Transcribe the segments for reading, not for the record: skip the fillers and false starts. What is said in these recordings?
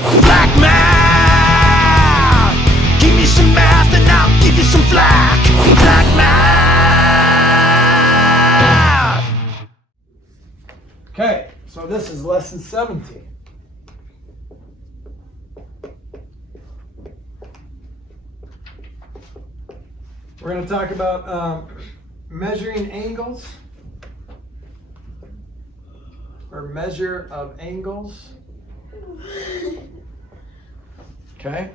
Flack math! Give me some math and I'll give you some flack. Flack math! Okay, so this is lesson 17. We're going to talk about measuring angles, or measure of angles. Okay,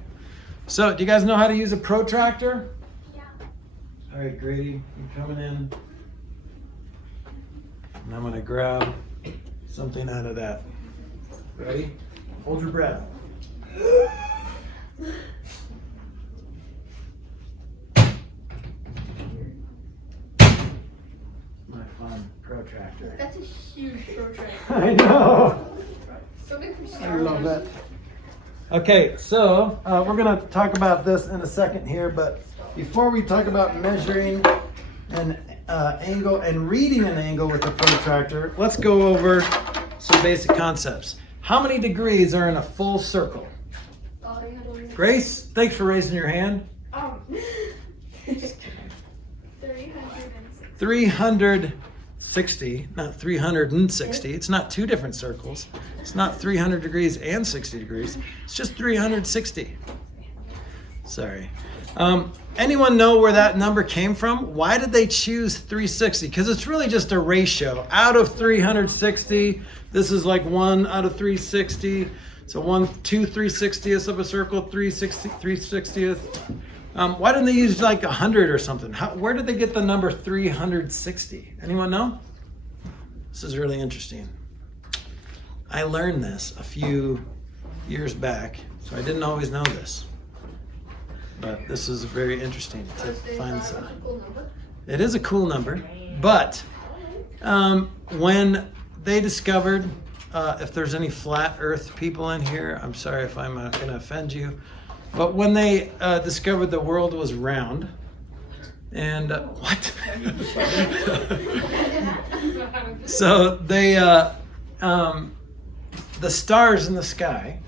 so do you guys know how to use a protractor? Yeah. All right, Grady, you coming in? And I'm going to grab something out of that. Ready? Hold your breath. My fun protractor. That's a huge protractor. I know. So big from I Star love Wars. that. Okay, so we're going to talk about this in a second here, but before we talk about measuring an angle and reading an angle with a protractor, let's go over some basic concepts. How many degrees are in a full circle? Grace, thanks for raising your hand. 360, not 360. It's not two different circles. It's not 300 degrees and 60 degrees. It's just 360. Sorry. Anyone know where that number came from? Why did they choose 360? Because it's really just a ratio. Out of 360, this is like 1 out of 360. So 2 3/60ths of a circle, 3/60th. Why didn't they use like 100 or something? Where did they get the number 360? Anyone know? This is really interesting. I learned this a few years back, so I didn't always know this. But this is very interesting to find this out. It is a cool number, but when they discovered, if there's any flat earth people in here, I'm sorry if I'm going to offend you, but when they discovered the world was round, and what? So they, the stars in the sky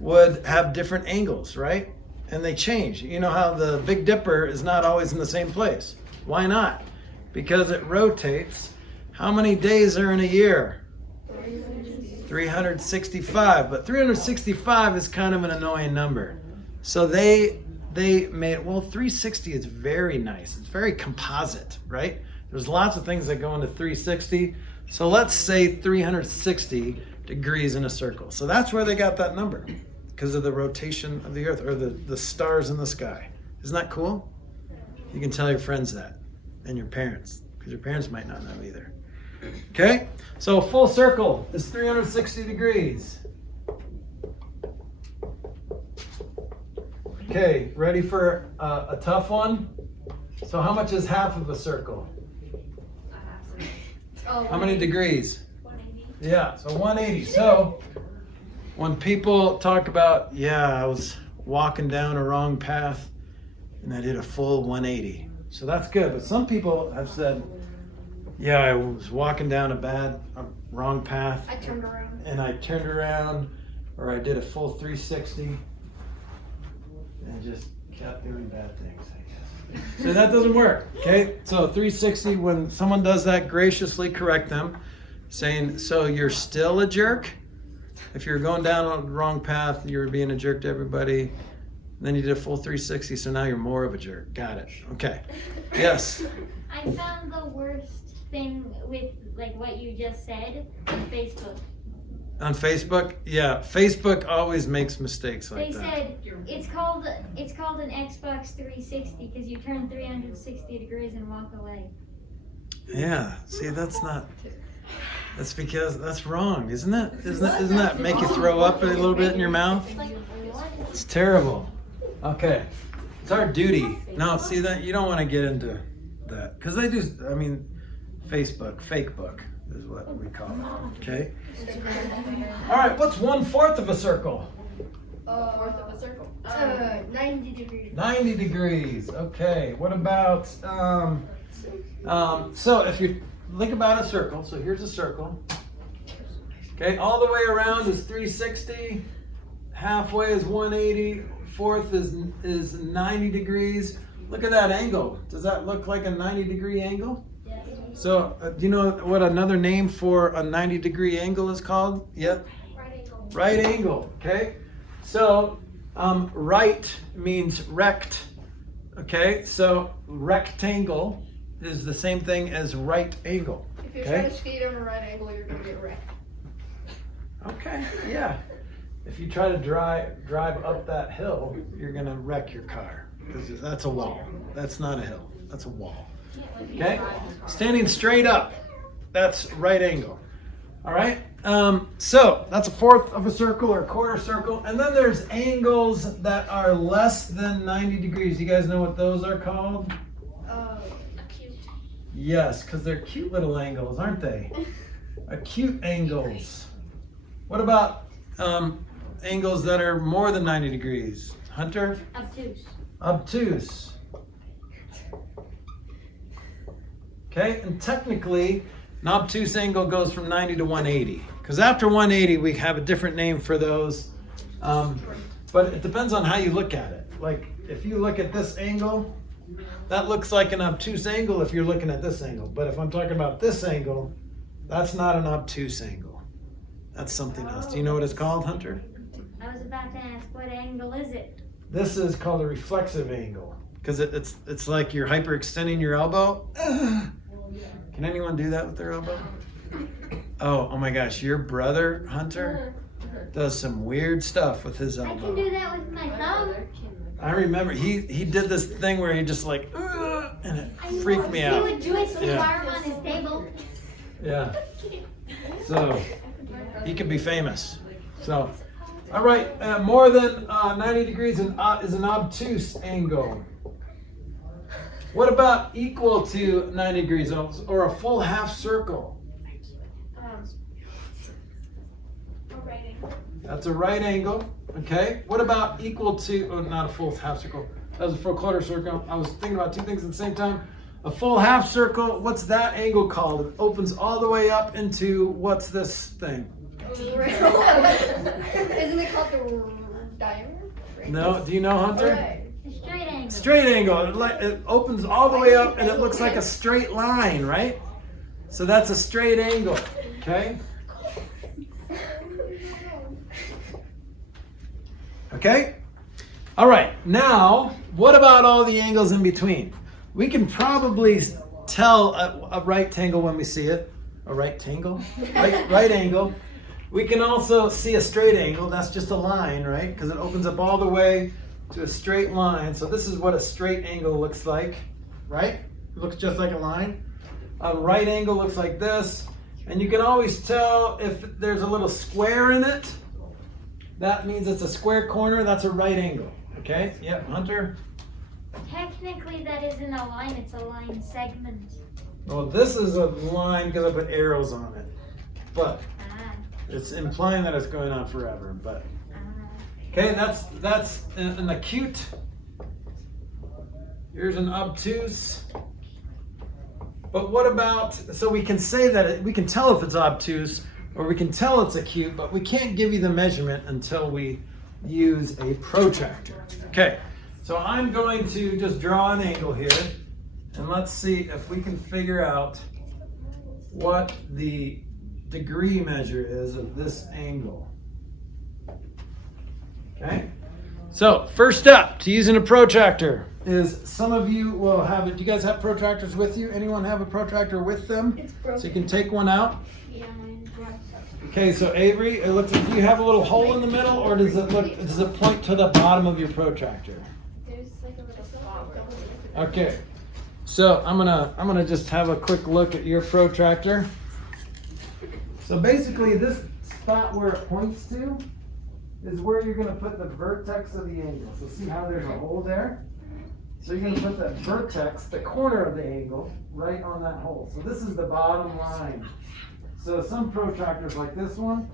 would have different angles, right? And they change. You know how the Big Dipper is not always in the same place. Why not? Because it rotates. How many days are in a year? 365. But 365 is kind of an annoying number. So they made, well, 360 is very nice. It's very composite, right? There's lots of things that go into 360. So let's say 360 degrees in a circle. So that's where they got that number, because of the rotation of the earth, or the stars in the sky. Isn't that cool? You can tell your friends that, and your parents, because your parents might not know either. Okay, so a full circle is 360 degrees. Okay, ready for a tough one? So how much is half of a circle? How many degrees? 180. Yeah, so 180. So when people talk about, yeah, I was walking down a wrong path and I did a full 180. So that's good. But some people have said, yeah, I was walking down a wrong path. I turned around. And I turned around, or I did a full 360 and just kept doing bad things, I guess. So that doesn't work, okay? So 360, when someone does that, graciously correct them, saying, so you're still a jerk? If you're going down on the wrong path, you're being a jerk to everybody. Then you did a full 360, so now you're more of a jerk. Got it. Okay. Yes. I found the worst thing with like what you just said on Facebook. On Facebook? Yeah, Facebook always makes mistakes like They that. said it's called an Xbox 360 because you turn 360 degrees and walk away. Yeah, see, that's because that's wrong, isn't it? Isn't that make you throw up a little bit in your mouth? It's like what? It's terrible. Okay, it's our duty. No, see that you don't want to get into that, because they do. I mean, Facebook, fake book is what we call it. Okay. All right, what's 1/4 of a circle? Fourth of a circle. 90 degrees. 90 degrees. Okay. What about so if you think about a circle, so here's a circle. Okay, all the way around is 360. halfway is 180, fourth is 90 degrees. Look at that angle. Does that look like a 90-degree angle? So, do you know what another name for a 90-degree angle is called? Yep. Right angle. Right angle, okay? So, right means rect, okay? So, rectangle is the same thing as right angle, If you're okay? trying to skate on a right angle, you're gonna get wrecked. Okay, yeah. If you try to drive up that hill, you're gonna wreck your car, because that's a wall. That's not a hill, that's a wall. Okay? Standing straight up, that's right angle. All right? So that's a fourth of a circle or a quarter circle. And then there's angles that are less than 90 degrees. You guys know what those are called? Acute. Yes, because they're cute little angles, aren't they? Acute angles. What about angles that are more than 90 degrees? Hunter? Obtuse. Obtuse. Okay, and technically, an obtuse angle goes from 90 to 180. Because after 180, we have a different name for those. But it depends on how you look at it. Like, if you look at this angle, that looks like an obtuse angle if you're looking at this angle. But if I'm talking about this angle, that's not an obtuse angle. That's something else. Do you know what it's called, Hunter? I was about to ask, what angle is it? This is called a reflexive angle. Because it's like you're hyperextending your elbow. Can anyone do that with their elbow? Oh my gosh, your brother, Hunter, does some weird stuff with his I elbow. can do that with my thumb. I remember he did this thing where he just like, and it freaked me He out. would twist his Yeah. arm on his table. Yeah. So he could be famous. So, all right, more than 90 degrees is an obtuse angle. What about equal to 90 degrees or a full half circle? A right angle. That's a right angle. Okay. What about equal to, oh, not a full half circle. That was a full quarter circle. I was thinking about two things at the same time. A full half circle, what's that angle called? It opens all the way up into, what's this thing? Isn't it called the diameter? No, do you know, Hunter? Right. A straight angle. Straight angle. It opens all the way up and it looks like a straight line, right? So that's a straight angle, okay? Okay? All right, now, what about all the angles in between? We can probably tell a right angle when we see it. A right angle? Right angle. We can also see a straight angle. That's just a line, right? Because it opens up all the way to a straight line. So this is what a straight angle looks like, right? It looks just like a line. A right angle looks like this. And you can always tell if there's a little square in it. That means it's a square corner. That's a right angle. Okay? Yep, Hunter? Technically, that isn't a line, it's a line segment. Well, this is a line because I put arrows on it. But Ah, it's implying that it's going on forever. But ah. okay, that's an acute. Here's an obtuse. But what about, so we can say that we can tell if it's obtuse or we can tell it's acute, but we can't give you the measurement until we use a protractor. Okay, so I'm going to just draw an angle here and let's see if we can figure out what the degree measure is of this angle. Okay, so first up to using a protractor is, some of you will have it. Do you guys have protractors with you? Anyone have a protractor with them? It's broken. So you can take one out. Yeah, mine broke. Okay, so Avery, it looks like, do you have a little hole in the middle, or does it point to the bottom of your protractor? There's like a little spot. Okay, so I'm gonna just have a quick look at your protractor. So basically, this spot where it points to is where you're gonna put the vertex of the angle. So see how there's a hole there? So you're gonna put that vertex, the corner of the angle, right on that hole. So this is the bottom line. So some protractors like this one,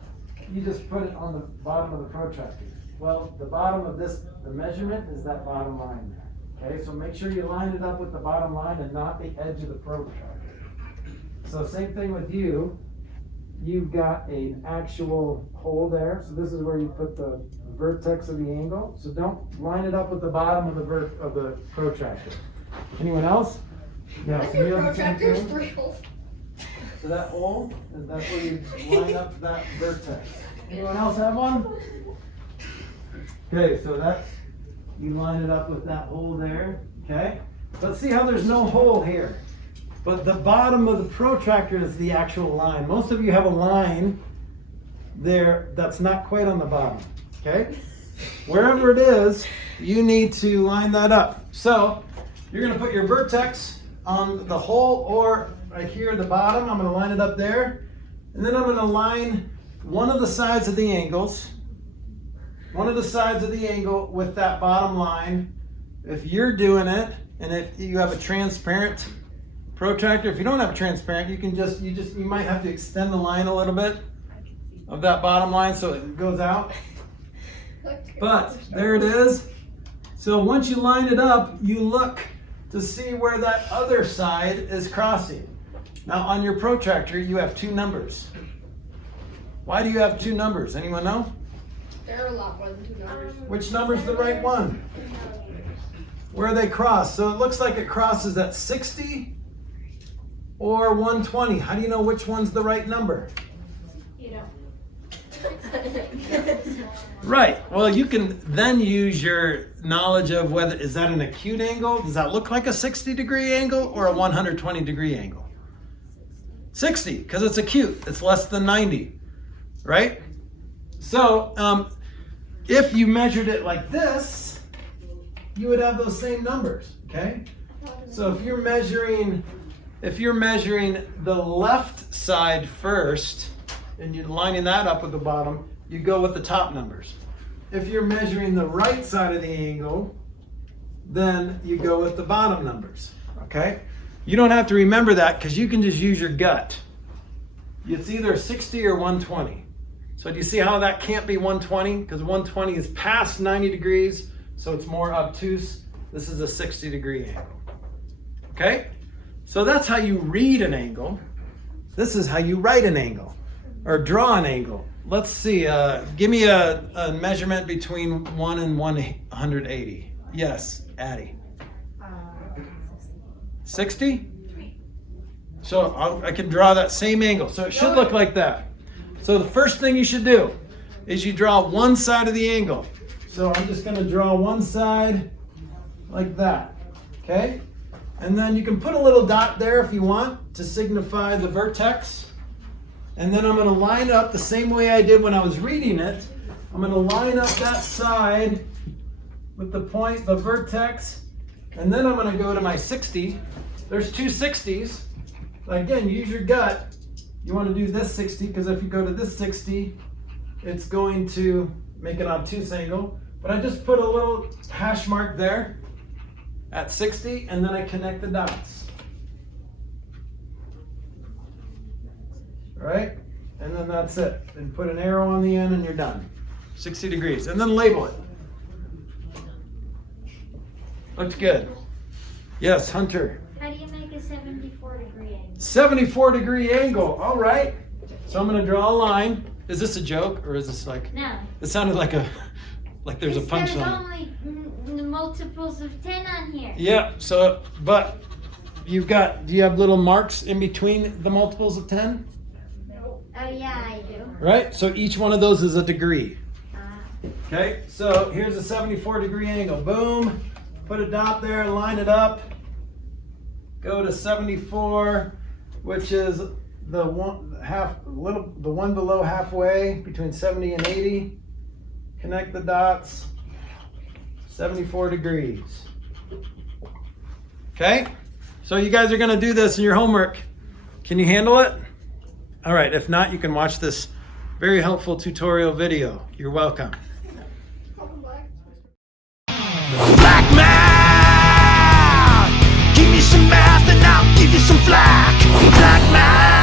you just put it on the bottom of the protractor. Well, the bottom of this, the measurement is that bottom line there. Okay, so make sure you line it up with the bottom line and not the edge of the protractor. So same thing with you. you've got an actual hole there. So this is where you put the vertex of the angle. So don't line it up with the bottom of the protractor. Anyone else? Yeah. So you have the same thing. So that hole, that's where you line up that vertex. Anyone else have one? Okay, so that's, you line it up with that hole there, okay? Let's see how there's no hole here. But the bottom of the protractor is the actual line. Most of you have a line there that's not quite on the bottom, okay? Wherever it is, you need to line that up. So you're gonna put your vertex on the hole or right here at the bottom. I'm gonna line it up there. And then I'm gonna line one of the sides of the angles, with that bottom line. If you're doing it, and if you have a transparent protractor, if you don't have a transparent, you might have to extend the line a little bit of that bottom line so it goes out. But there it is. So once you line it up, you look to see where that other side is crossing. Now on your protractor, you have two numbers. Why do you have two numbers? Anyone know? There are a lot more than two numbers. Which number's the right one? Where they cross. So it looks like it crosses at 60 or 120. How do you know which one's the right number? You don't. Right. Well, you can then use your knowledge of whether, is that an acute angle? Does that look like a 60-degree angle or a 120-degree angle? 60, because it's acute. It's less than 90, right? So if you measured it like this, you would have those same numbers, okay? So if you're measuring the left side first, and you're lining that up with the bottom, you go with the top numbers. If you're measuring the right side of the angle, then you go with the bottom numbers, okay? You don't have to remember that because you can just use your gut. It's either 60 or 120. So do you see how that can't be 120? Because 120 is past 90 degrees, so it's more obtuse. This is a 60-degree angle, okay? So that's how you read an angle. This is how you write an angle, or draw an angle. Let's see, give me a measurement between 1 and 180. Yes, Addie. 60? So I can draw that same angle. So it should look like that. So the first thing you should do is you draw one side of the angle. So I'm just gonna draw one side like that, okay? And then you can put a little dot there if you want to signify the vertex. And then I'm gonna line up the same way I did when I was reading it. I'm gonna line up that side with the point, the vertex, and then I'm gonna go to my 60. There's two 60s. Again, use your gut. You wanna do this 60, because if you go to this 60, it's going to make an obtuse angle. But I just put a little hash mark there at 60, and then I connect the dots. All right? And then that's it. And put an arrow on the end and you're done. 60 degrees. And then label it. Looks good. Yes, Hunter. How do you make a 74-degree angle? 74-degree angle. All right. So I'm going to draw a line. Is this a joke or is this like? No. It sounded like there's a punchline. There's only the multiples of 10 on here. Yeah. So, but do you have little marks in between the multiples of 10? Oh yeah, I do. Right. So each one of those is a degree. Okay. So here's a 74-degree angle. Boom. Put a dot there and line it up. Go to 74, which is the one below halfway between 70 and 80. Connect the dots. 74 degrees. Okay? So you guys are going to do this in your homework. Can you handle it? All right. If not, you can watch this very helpful tutorial video. You're welcome. Black man, give me some math and I'll give you some flack. Black man.